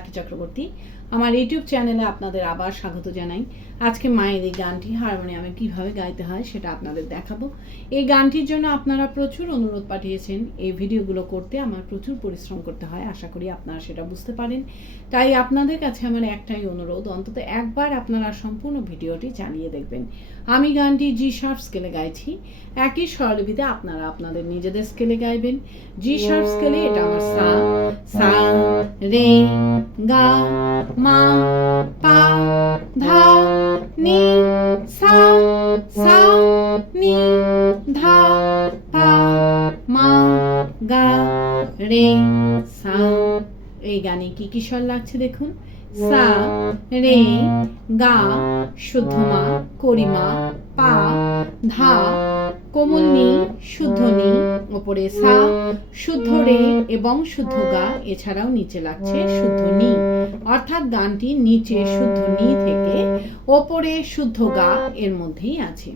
রাখি চক্রবর্তী। আমার ইউটিউব চ্যানেলে আপনাদের আবার স্বাগত জানাই। আজকে মায়ের এই গানটি হারমোনিয়ামে কিভাবে গাইতে হয় সেটা আপনাদের দেখাবো। এই গানটির জন্য আপনারা প্রচুর অনুরোধ পাঠিয়েছেন। এই ভিডিওগুলো করতে আমার প্রচুর পরিশ্রম করতে হয়, আশা করি আপনারা সেটা বুঝতে পারেন। তাই আপনাদের কাছে আমার একটাই অনুরোধ, অন্তত একবার আপনারা সম্পূর্ণ ভিডিওটি চালিয়ে দেখবেন। আমি গানটি জি শার্প স্কেলে গাইছি। একই স্বরলিপিতে আপনারা আপনাদের নিজেদের স্কেলে গাইবেন। জি শার্প স্কেলে এটা আমার সা, সা রে গা মা পা ধা নি সা, সা নি ধা পা মা গা রে সা। এই গানে কি কি স্বর লাগছে দেখুন। সা রে গা শুদ্ধ মা করিমা পা ধা কোমল নি শুদ্ধ নি, ওপরে সা শুদ্ধ রে এবং শুদ্ধ গা, এছাড়াও নিচে লাগছে শুদ্ধ নি। অর্থাৎ গানটি নিচে শুদ্ধ নি থেকে ওপরে শুদ্ধ গা এর মধ্যেই আছে।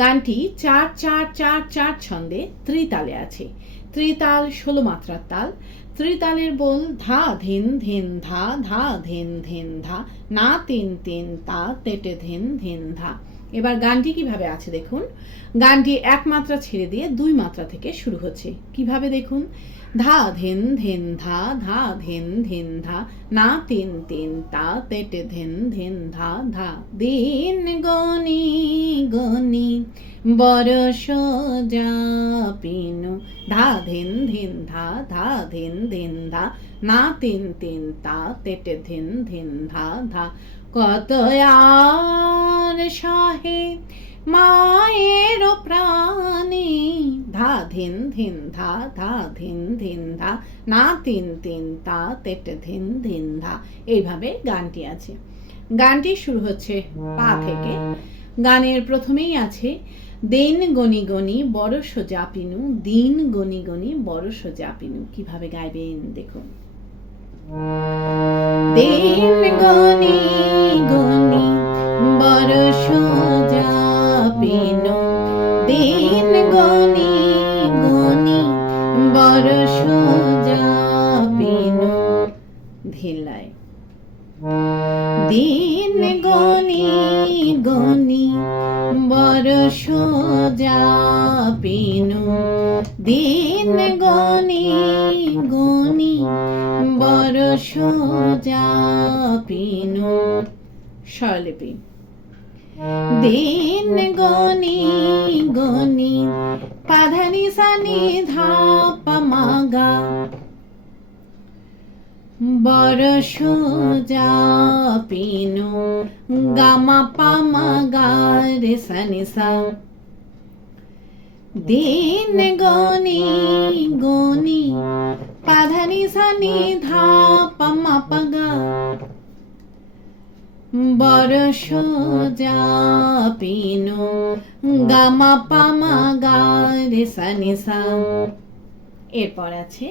গানটি 4-4-4-4 ছন্দে ত্রিতালে আছে। ত্রিতাল 16 মাত্রার তাল। ত্রিতালের বোল ধা ধিন ধিন ধা, ধা ধিন ধিন ধা, না তিন তিন তা তেটে ধিন ধিন ধা। এবার গানটি কিভাবে আছে দেখুন। গানটি এক মাত্রা ছেড়ে দিয়ে 2 মাত্রা থেকে শুরু হচ্ছে। কিভাবে দেখুন। ধা ধিন ধিন ধা, ধা ধিন ধিন ধা, না তিন তিন তা তেটে ধিন ধিন ধা ধা। দিন গনি গনি বরষ যাপিনু, ধা ধিন ধিন ধা, ধা ধিন ধিন ধা, না তিন তিন তা তেটে ধিন ধিন ধা ধা। কত আর সহে মায়ের প্রাণী, ধা ধিন ধিন ধা, ধা ধিন ধিন ধা, না তিন তিন তা তেটে ধিন ধিন ধা। এইভাবে গানটি আছে। গানটি শুরু হচ্ছে পা থেকে। গানের প্রথমেই আছে দিন গনি গনি বড় সোজা পিনু, দিন গনি গনি বড় সোজা পিনু। কিভাবে গাইবেন দেখুন। দিন গনি গনি বড় সোজা পিনু, দিন গনি গনি বড় সোজা পিনু। ধিল্লায়। দিন গনি গনি বড় সোজা পিনু, দিন গনি গনি বড় সোজা পিনু। স্বরলিপি। দিন গনি গনি পাধানি সানি ধা পা মা গা, বড় সোজা পিনু, গামা পামা গা রে সানি সা। দিন গনি গনি পাধানি সানি ধা পামা পাগা, বড় সোজা পিনু, গামা পামা গা রে সানি সা। এরপর আছে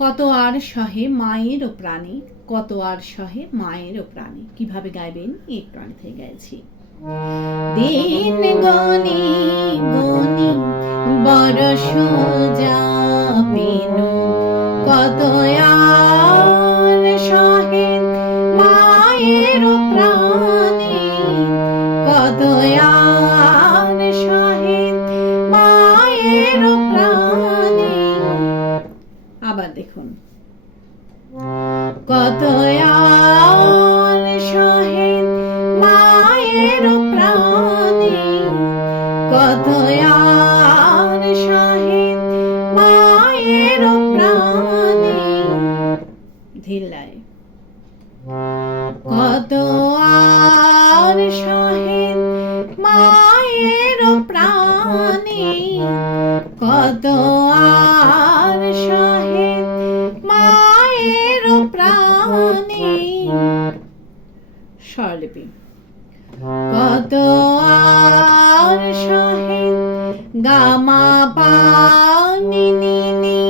কত আর সহে মায়ের ও প্রাণী, কত আর সহে মায়ের ও প্রাণী। কিভাবে গাইবেন একটু আগে থেকে গাইছি। দিন গনি গনি বড় সোজা পিনু, কত আর সহে মায়ের ও প্রাণী, কত আর সহে মায়ের ও প্রাণী। আবার দেখুন। কত আর সহে মায়ের প্রাণী, কত আর সহে মায়ের প্রাণী। ধিল্লায়। কত আর সহে মায়ের প্রাণী, কত আর সহে মায়ের প্রাণী। স্বরলিপি। কত আর সহে গামা পানি নি নি,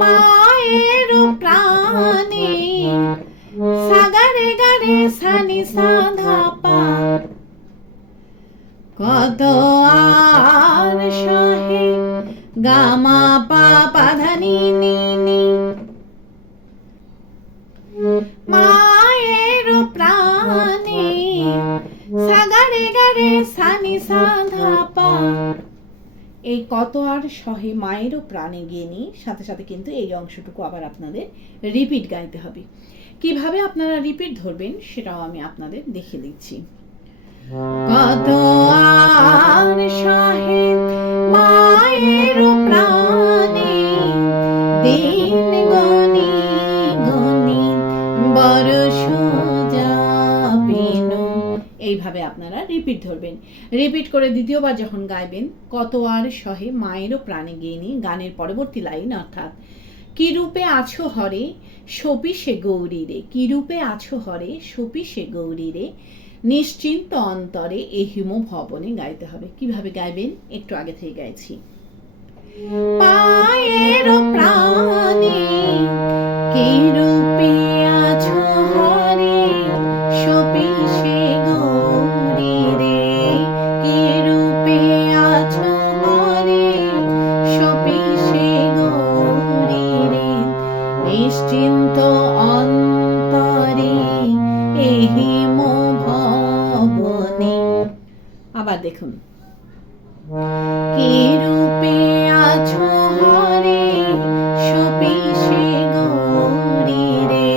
মায়ের প্রাণী, সাগারে গারে সানি সাধা পা। কত আর সহে গামা পা পা ধা নি নি নি, নি সা ধা পা। এই কত আর সহে মায়েরও প্রাণে গিয়ে নিয়ে সাথে সাথে কিন্তু এই অংশটুকু আবার আপনাদের রিপিট গাইতে হবে। কিভাবে আপনারা রিপিট ধরবেন সেটাও আমি আপনাদের দেখিয়ে দিচ্ছি। কত আর সহে মায়েরও প্রাণে দিন গনি গনি বরষ যাবিনু। এইভাবে আপনারা রিপিট ধরবেন। রিপিট করে দ্বিতীয়বার যখন গাইবেন, কত আর সহে মায়েরও প্রাণে গিয়ে নিয়ে গানের পরবর্তী লাইন অর্থাৎ কি রূপে আছো হরে সপি সে গৌরী রে, কি রূপে আছো হরে সপি সে গৌরী রে, নিশ্চিন্ত অন্তরে এ হিম ভবনে গাইতে হবে। কিভাবে গাইবেন একটু আগে থেকে গাইছি। পায়ের প্রাণে কি রূপে আছো হরে সপি সে গৌরী রে, কি রূপে আছো হরে সপি সে গৌরী রে, নিশ্চিন্ত অন্তরে এ হিম ভবনে। আবার দেখুন। কি রূপে আছো হরে সপি সে গৌরী রে,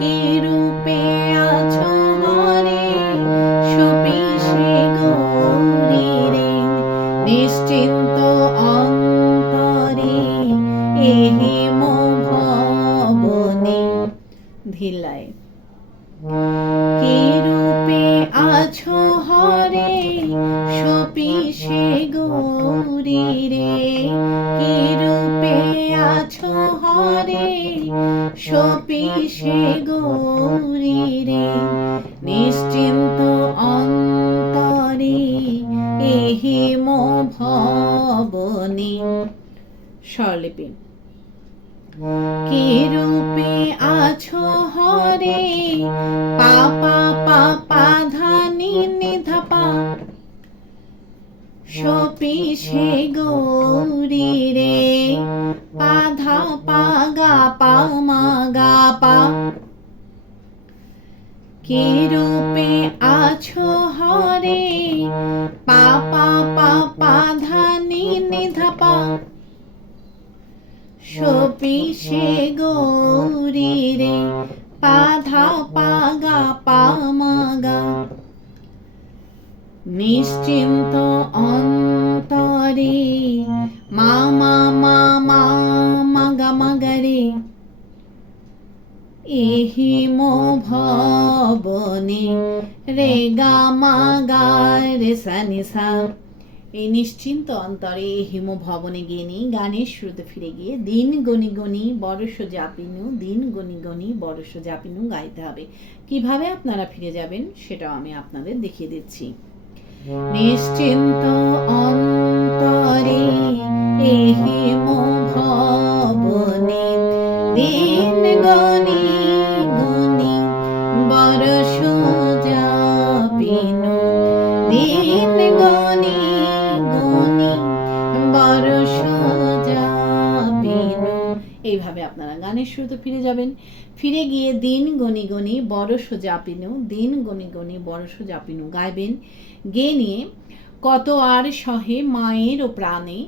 কি রূপে আছো হরে সপি সে গৌরী রে, নিশ্চিন্ত অন্তরে এ হিম ভবনে। ধিল্লায়। কি রূপে আছো হরে সপি সে গৌরী রে, কি রূপে আছো হরে সপি সে গৌরী রে, নিশ্চিন্ত অন্তরে এ হিম ভবনে। স্বরলিপি। কি রূপে আছো হরে পা পা পা পা ধা নি নি ধা পা, সপি সে গৌরী রে, পা ধা পা গা পা মা গা পা। কি রূপে আছো হরে পা পা পা পা ধা নি নি ধা পা, সপি সে গৌরী রে, পা ধা পা গা পা মা গা। নিশ্চিন্ত অন্তরে মা মা মা মা মা গা মা গা রে, এ হিম ভবনে রে গা মা গা রে সা নি সা। এই নিশ্চিন্ত অন্তরে হিম ভবনে গিয়ে নিয়ে গানের শুরুতে ফিরে গিয়ে দিন গনি গনি বরষ যাপিনু, দিন গনি গনি বরষ যাপিনু গাইতে হবে। কিভাবে আপনারা ফিরে যাবেন সেটাও আমি আপনাদের দেখিয়ে দিচ্ছি। নিশ্চিন্ত অন্তরে এ হিম ভবনে দিন গনি গনি বরষ যাপিনু, দিন গনি গনি বরষ যাপিনু। এইভাবে আপনারা গানের শুরুতে ফিরে যাবেন। ফিরে গিয়ে দিন গনি গনি বরষ যাপিনু, দিন গনি গনি বরষ যাপিনু গাইবেন। গেয়ে নিয়ে কত আর সহে মায়ের ও প্রাণে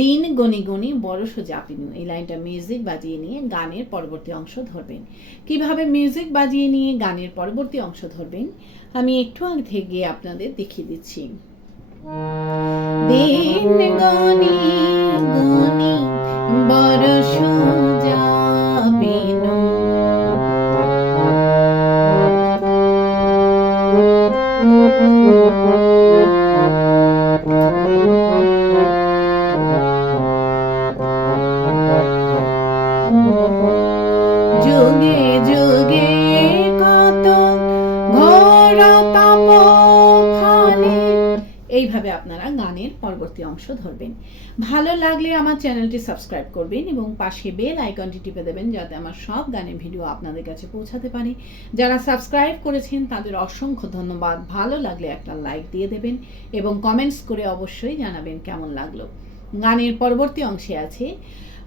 দিন গনি গনি বরষ যাপিনু, এই লাইনটা মিউজিক বাজিয়ে নিয়ে গানের পরবর্তী অংশ ধরবেন। কিভাবে মিউজিক বাজিয়ে নিয়ে গানের পরবর্তী অংশ ধরবেন আমি একটু আগে থেকে আপনাদের দেখিয়ে দিচ্ছি। দিন গনি গনি বরষ যাপিনু, যুগে যুগে কত ঘোর তাপ ফলে। এইভাবে আপনারা গানের পরবর্তী অংশ ধরবেন। ভালো লাগলে আমার চ্যানেলটি সাবস্ক্রাইব করবেন এবং পাশে বেল আইকনটি টিপে দেবেন যাতে আমার সব গানের ভিডিও আপনাদের কাছে পৌঁছাতে পারে। যারা সাবস্ক্রাইব করেছেন তাদের অসংখ্য ধন্যবাদ। ভালো লাগলে একটা লাইক দিয়ে দেবেন এবং কমেন্টস করে অবশ্যই জানাবেন কেমন লাগলো। গানের পরবর্তী অংশে আছে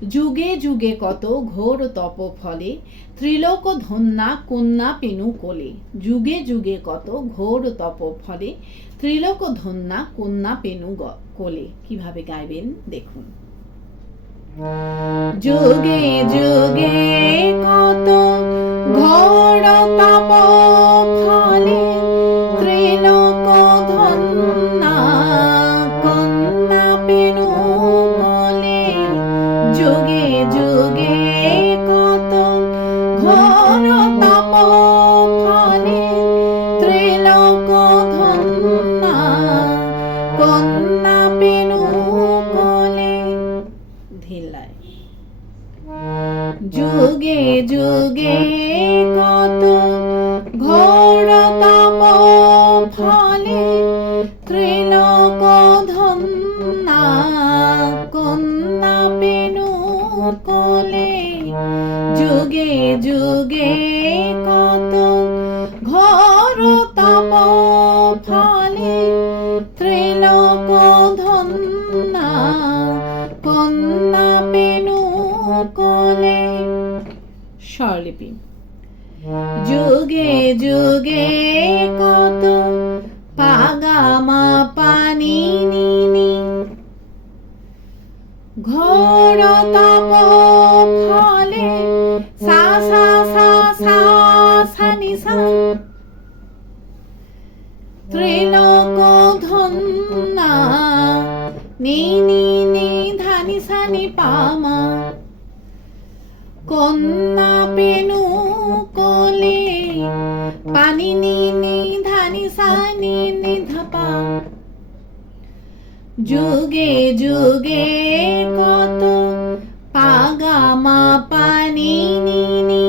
যুগে যুগে কত ঘোর তপ ফলে ত্রিলোক ধন্যা কন্যা পেনু কোলে। যুগে যুগে কত ঘোর তপ ফলে ত্রিলোক ধন্যা কন্যা পেনু কোলে। কিভাবে গাইবেন দেখুন। যুগে যুগে কত ঘোর তপ ফলে ত্রিলোক ধন্যা কন্যা পেনু কোলে। যুগে যুগে কত ঘোর তপ ফলে ত্রিলোক ধন্যা কন্যা পেনু কোলে। ধিল্লায়। যুগে যুগে কত ঘোর তপ ফলে ত্রিলোক ধন্যা কন্যা পেনু কোলে। যুগে যুগে কত ঘোর তপ ফলে ত্রিলোক ধন্যা কন্যা পেনু কোলে। স্বরলিপি। যুগে যুগে কত পাগামা পানি নিনি ঘোর তপ ফলে সা সা সা সা সা নি সা ত্রিলোক ধন্যা নি নি নি ধা নি সা নি পামা কন্যা পেনু কোলে। পানি নি নি ধা নি সা নি নি ধা পা। যুগে যুগে কত পাগামা পানি নিনি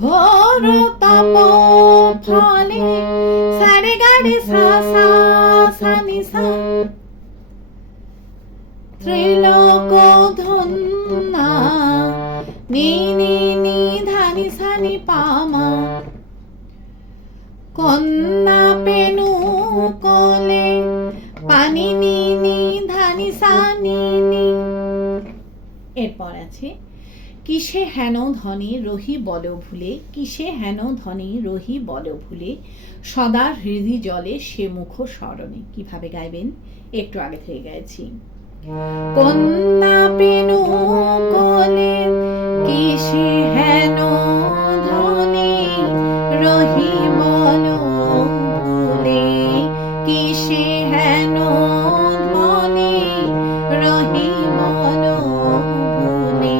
ঘোর তপ ফলে সারে গারে সা সা সা নি সা ত্রিলোক ধন্যা নি নি নি ধা নি সা নি পামা কন্যা পেনু কোলে। পানি নি নি ধা নি সা নি নি। এরপর আছে কিসে হেন ধনে রহি বল ভুলে। কিসে হেন ধনে রহি বল ভুলে সদা হৃদি জলে সে মুখ স্মরণে। কিভাবে গাইবেন একটু আগে থেকে গাইছি। কন্যা পেনু কোলে কিসে হেন ধনে রহি বল ভুলে। কিসে হেন ধনে রহি বল ভুলে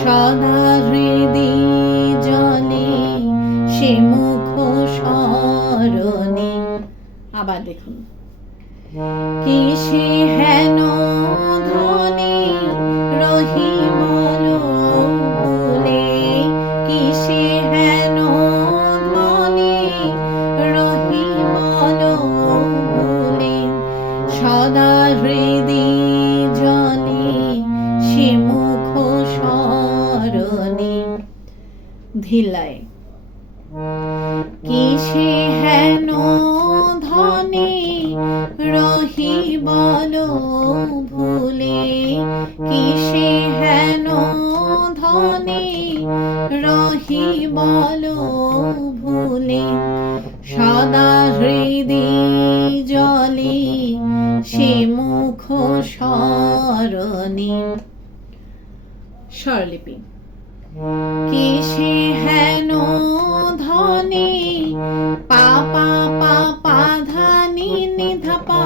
সদা হৃদি জলে সে মুখ স্মরণে। আবার দেখুন। কিসে হেন ধনে রহি বল ভুলে। কিসে হেন ধনে রহি বল ভুলে সদা হৃদি জলে সে মুখ স্মরণে। ধিল্লায়। কিসে হেন ধনে রহি বল ভুলে। কিসে হেন ধনে রহি বল ভুলে সদা হৃদি জলে সে মুখ স্মরণে। স্বরলিপি। কিসে হেন ধনে পা পা পা পা ধা নি নি ধা পা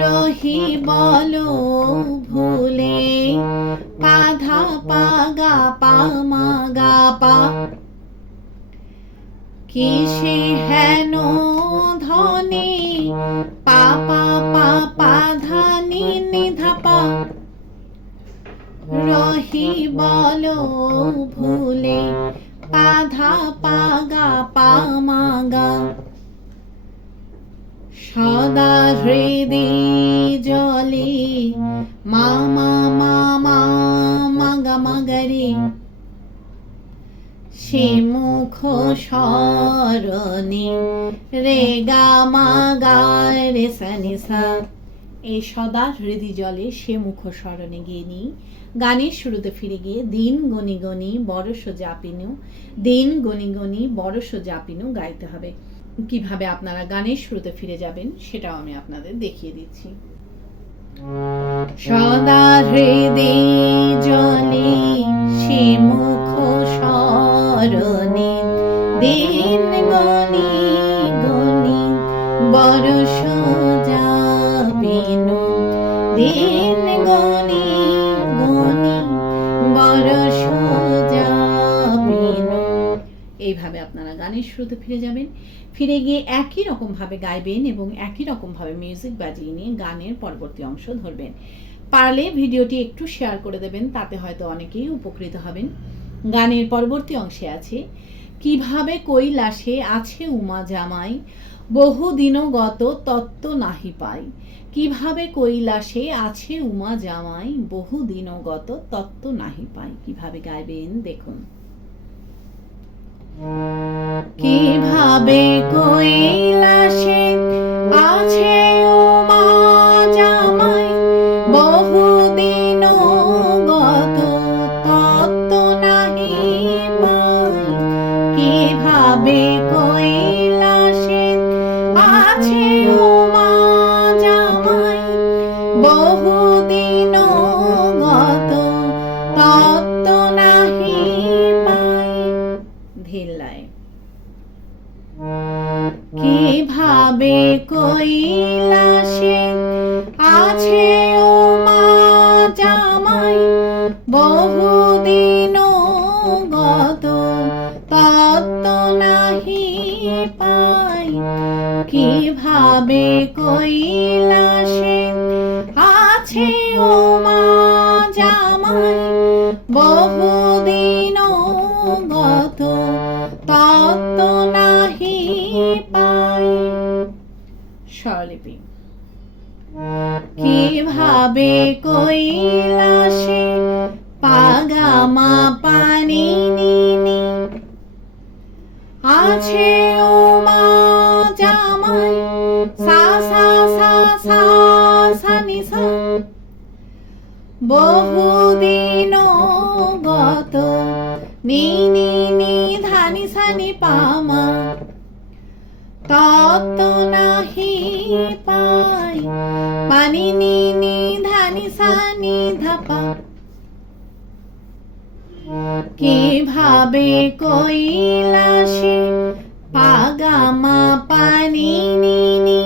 রহি বল ভুলে পা ধা পা গা পা মা গা পা। কিসে হেন ধনে পা পা পা পা ধা নি নি ধা পা রহি বল ভুলে পা ধা পা গা পা মা গা। সদা হৃদি জলে মা মা মা মা মা গা মা গা রে সে মুখ স্মরণে। রে গা মা গা রে সা নি সা এই সদা হৃদি জলে সে মুখ স্মরণে গিয়ে নিই। গানের শুরুতে ফিরে গিয়ে দিন গনি গনি বরষ জাপিনু, দিন গনি গনি বরষ জাপিনু গাইতে হবে। কিভাবে আপনারা গানের শুরুতে ফিরে যাবেন সেটাও আমি আপনাদের দেখিয়ে দিচ্ছি। সদা হৃদি জলে সে মুখ স্মরণে দিন গনি গনি বরষ জাপিনু, দিন গনি গনি বরষ জাপিনু। এইভাবে আপনারা গানের শুরুতে ফিরে যাবেন। ফিরে গিয়ে একই রকমভাবে গাইবেন এবং একই রকমভাবে মিউজিক বাজিয়ে নিয়ে গানের পরবর্তী অংশ ধরবেন। পারলে ভিডিওটি একটু শেয়ার করে দেবেন, তাতে হয়তো অনেকেই উপকৃত হবেন। গানের পরবর্তী অংশে আছে কিভাবে কৈলাসে আছে উমা জামাই, বহুদিনও গত তত্ত্ব নাহি পাই। কিভাবে কৈলাসে আছে উমা জামাই, বহুদিনও গত তত্ত্ব নাহি পাই। কিভাবে গাইবেন দেখুন। কিভাবে কৈলাসে আছে উমা জামাই, বহুদিনও গত তত্ত্ব নাহি পাই। কিভাবে কৈলাসে আছে উমা জামাই, বহুদিনও গত তত্ত্ব নাহি পাই। ধিল্লায় কিভাবে কৈলাসে আছে উমা জামাই, বহুদিনও গত তত্ত্ব নাহি পাই। কিভাবে কৈলাসে আছে উমা জামাই, বহুদিনও গত তত্ত্ব নাহি পাই। স্বরলিপি কিভাবে কৈলাসে পাগামা পানি নিনি, আছে উমা জামাই, সা সা সা সা সা নি সা, বহুদিনও গত নি নি নি ধা নি সা নি পামা, তত্ত্ব নাহি পাই। পানি নি নি ধা নি সা নি ধা পা। কিভাবে কৈলাসে পাগামা পানি নিনি,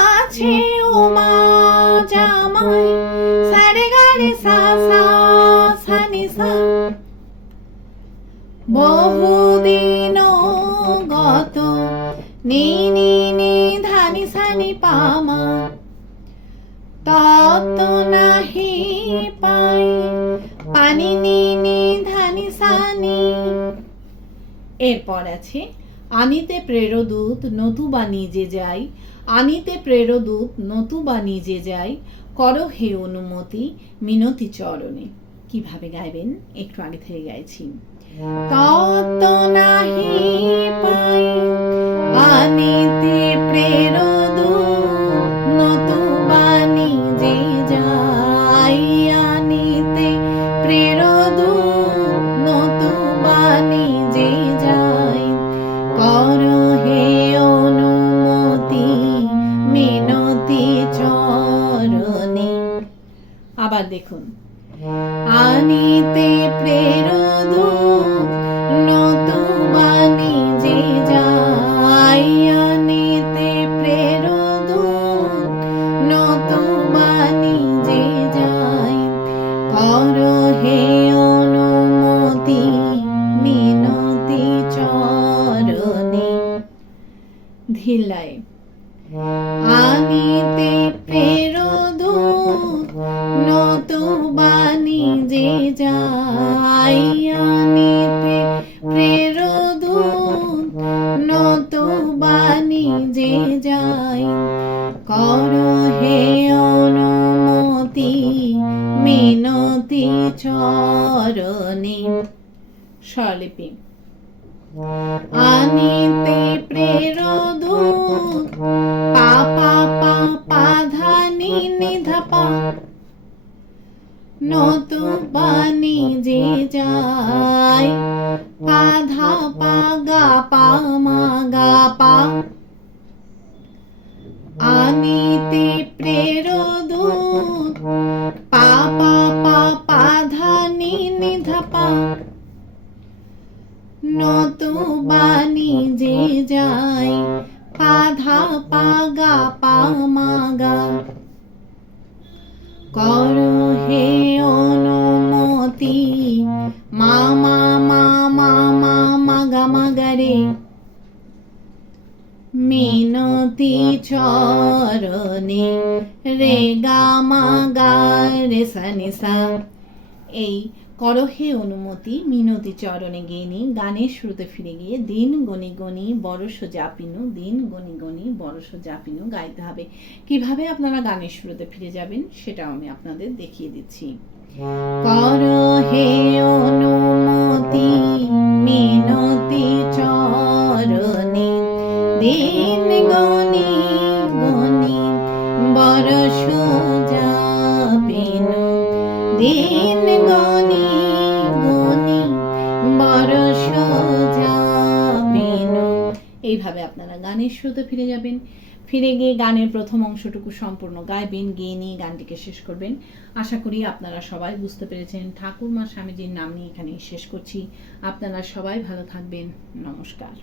আছে উমা জামাই, সারে গারে সা সা সা নি সা, বহুদিনও গত নি নি নি ধা নি সা নি পামা, তত্ত্ব নাহি পাই। পানি নি নি ধা নি সা নি। এরপর আছে আনিতে প্রেরদূত নতুবা নিজে যাই, আনিতে প্রেরদূত নতুবা নিজে যাই, করো হে অনুমতি মিনতি চরণে। কিভাবে গাইবেন একটু আগে থেকে গাইছি। তত্ত্ব নাহি পাই, আনিতে প্রেরদূত নতুবা নিজে যাই, আনিতে প্রেরদূত নতুবা নিজে যাই, করো হে অনুমতি মিনতি চরণে। আবার দেখুন। আনিতে প্রেরদূত নতুবা নিজে যাই, আনিতে প্রেরদূত নতুবা নিজে যাই, করো হে অনুমতি মিনতি চরণে। ধিল্লায় আনিতে প্রেরদূত নতুবা নিজে যাই, আনিতে প্রেরদূত নতুবা নিজে যাই, করো হে অনুমতি মিনতি চরণে। স্বরলিপি আনিতে প্রেরদূত পা পা পা পা নতুবা নিজে যাই, পা ধা পা গা পা মা গা পা, আনিতে প্রেরদূত, পা পা পা পা ধা নি নি ধা পা, নতুবা নিজে যাই, পা ধা পা গা পা মা গা, করো হে অনুমতি, মা মা মা মা মা মা গা মা গা রে, মিনতি চরণে, রে গা মা গা রে সা নি সা। এই করো হে অনুমতি মিনতি চরণে গেয়ে নিই, গানের শুরুতে ফিরে গিয়ে দিন গনি গনি বরষ জাপিনু, দিন গনি গনি বরষ জাপিনু গাইতে হবে। কিভাবে আপনারা গানের শুরুতে ফিরে যাবেন সেটাও আমি আপনাদের দেখিয়ে দিচ্ছি। করো হে অনুমতি মিনতি চরণে, দিন গনি গনি বরষ জাপিনু, দিন গনি গনি বরষ জাপিনু। এইভাবে আপনারা গানের শুরুতে ফিরে যাবেন। ফিরে গিয়ে গানের প্রথম অংশটুকু সম্পূর্ণ গাইবেন, গেয়ে নিয়ে গানটিকে শেষ করবেন। আশা করি আপনারা সবাই বুঝতে পেরেছেন। ঠাকুরমা স্বামীজির নাম নিয়ে এখানেই শেষ করছি। আপনারা সবাই ভালো থাকবেন। নমস্কার।